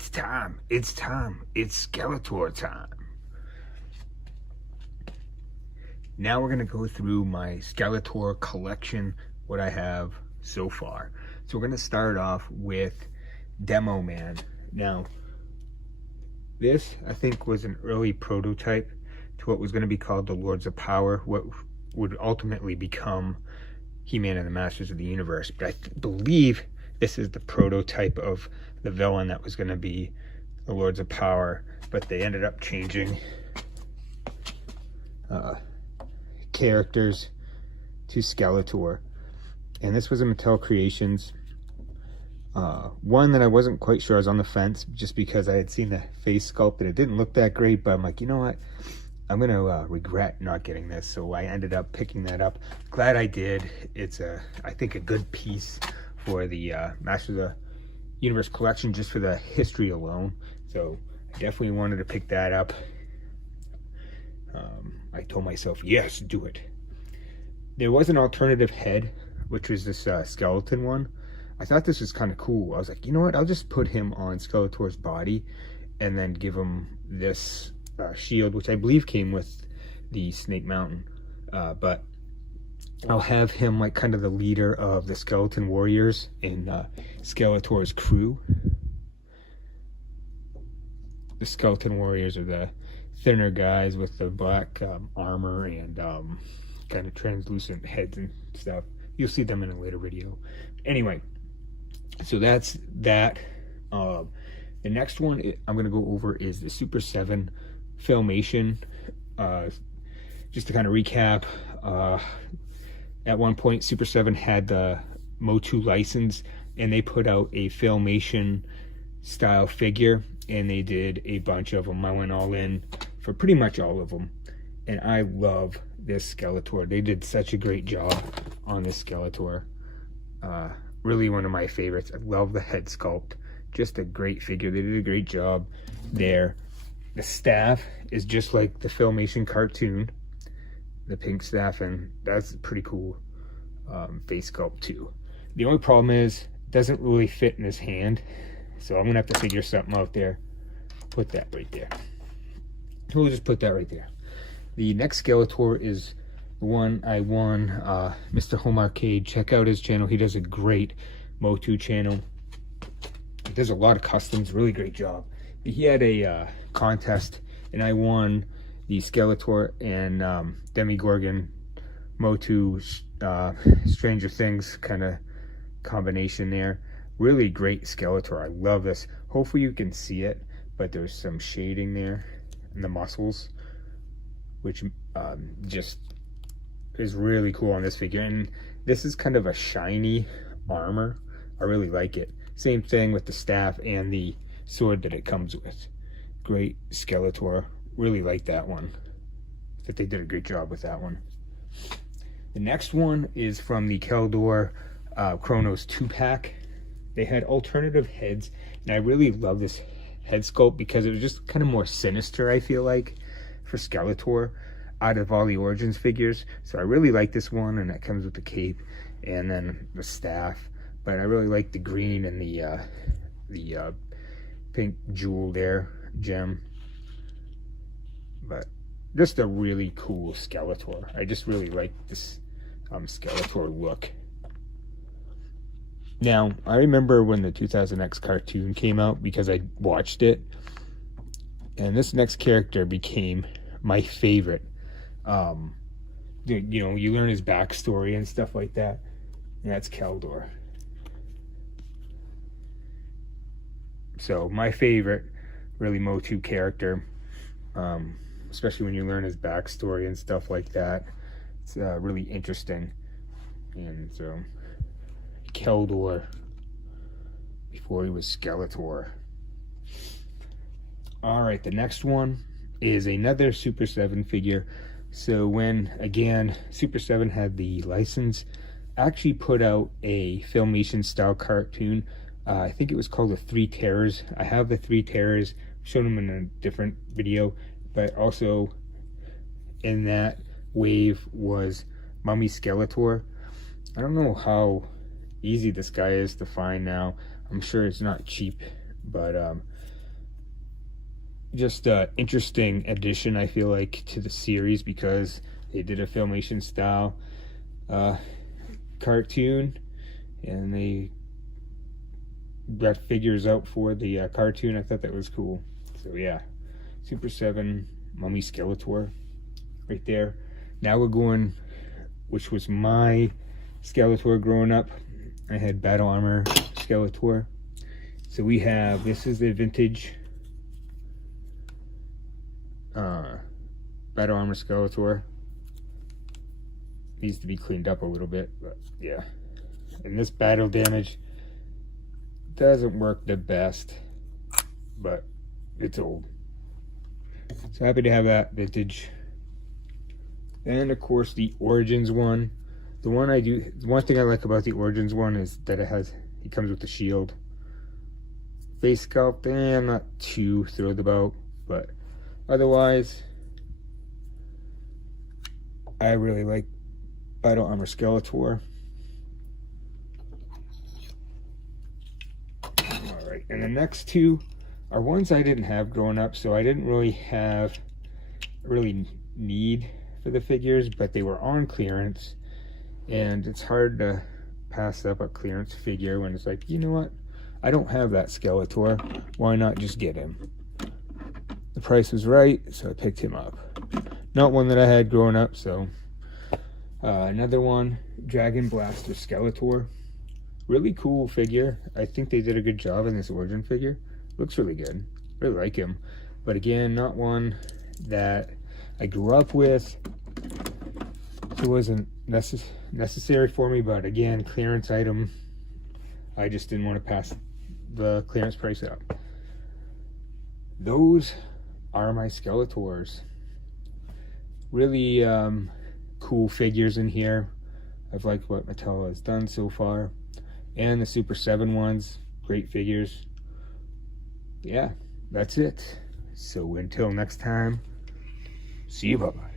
It's time. It's time. It's Skeletor time. Now we're going to go through my Skeletor collection, what I have so far. So we're going to start off with Demo Man. Now, this, I think, was an early prototype to what was going to be called the Lords of Power, what would ultimately become He-Man and the Masters of the Universe. But I believe this is the prototype of the villain that was going to be the Lords of Power, but they ended up changing characters to Skeletor. And this was a Mattel Creations. One that I wasn't quite sure, I was on the fence just because I had seen the face sculpt and it didn't look that great, but I'm like, you know what, I'm gonna regret not getting this, so I ended up picking that up. Glad I did. It's I think a good piece for the Masters of the Universe collection, just for the history alone. So I definitely wanted to pick that up. I told myself, yes, do it. There was an alternative head, which was this skeleton one. I thought this was kind of cool. I was like, you know what, I'll just put him on Skeletor's body and then give him this shield, which I believe came with the Snake Mountain. But I'll have him like kind of the leader of the Skeleton Warriors in Skeletor's crew. The Skeleton Warriors are the thinner guys with the black armor and kind of translucent heads and stuff. You'll see them in a later video. Anyway, so that's that. The next one I'm going to go over is the Super 7 Filmation. Just to kind of recap, at one point Super 7 had the MOTU license and they put out a Filmation style figure and they did a bunch of them. I went all in for pretty much all of them, and I love this Skeletor. They did such a great job on this Skeletor. Really one of my favorites. I love the head sculpt. Just a great figure. They did a great job there. The staff is just like the Filmation cartoon, the pink staff, and that's pretty cool face sculpt too. The only problem is it doesn't really fit in his hand, so I'm gonna have to figure something out there. Put that right there. We'll just put that right there. The next Skeletor is the one I won, Mr. Home Arcade. Check out his channel. He does a great MOTU channel. He does a lot of customs, really great job. He had a contest and I won the Skeletor and Demogorgon MOTU Stranger Things kind of combination there. Really great Skeletor. I love this. Hopefully you can see it, but there's some shading there in the muscles, which just is really cool on this figure. And this is kind of a shiny armor. I really like it. Same thing with the staff and the sword that it comes with. Great Skeletor. Really like that one. That they did a great job with that one. The next one is from the Keldor Chronos 2-pack. They had alternative heads, and I really love this head sculpt because it was just kind of more sinister, I feel like, for Skeletor out of all the Origins figures. So I really like this one, and that comes with the cape and then the staff. But I really like the green and the pink jewel there, gem. But just a really cool Skeletor. I just really like this Skeletor look. Now, I remember when the 2000X cartoon came out because I watched it, and this next character became my favorite. You know, you learn his backstory and stuff like that, and that's Keldor. So my favorite, really, MOTU character, especially when you learn his backstory and stuff like that. It's really interesting. And so Keldor before he was Skeletor. Alright, the next one is another Super 7 figure. So when, again, Super 7 had the license, actually put out a Filmation style cartoon. I think it was called the Three Terrors. I have the Three Terrors, shown them in a different video, but also in that wave was Mummy Skeletor. I don't know how easy this guy is to find now. I'm sure it's not cheap, but just a interesting addition, I feel like, to the series, because they did a Filmation style cartoon, and they got figures out for the cartoon. I thought that was cool. So yeah, Super 7 Mummy Skeletor right there. Now we're going, which was my Skeletor growing up. I had Battle Armor Skeletor. So we have, this is the vintage Battle Armor Skeletor. Needs to be cleaned up a little bit, but yeah. And this battle damage doesn't work the best, but it's old. So happy to have that vintage. And of course the Origins one. The one thing I like about the Origins one is that it comes with the shield. Face sculpt, I'm not too thrilled about, but otherwise, I really like Battle Armor Skeletor. Alright, and the next two are ones I didn't have growing up, so I didn't really have need for the figures, but they were on clearance, and it's hard to pass up a clearance figure when it's like, you know what, I don't have that Skeletor, why not just get him? The price was right, so I picked him up. Not one that I had growing up, so another one, Dragon Blaster Skeletor. Really cool figure. I think they did a good job in this Origin figure. Looks really good. Really like him. But again, not one that I grew up with. It wasn't necessary for me, but again, clearance item. I just didn't want to pass the clearance price up. Those are my Skeletors. Really cool figures in here. I've liked what Mattel has done so far. And the Super 7 ones, great figures. Yeah, that's it. So until next time, see you, bye-bye.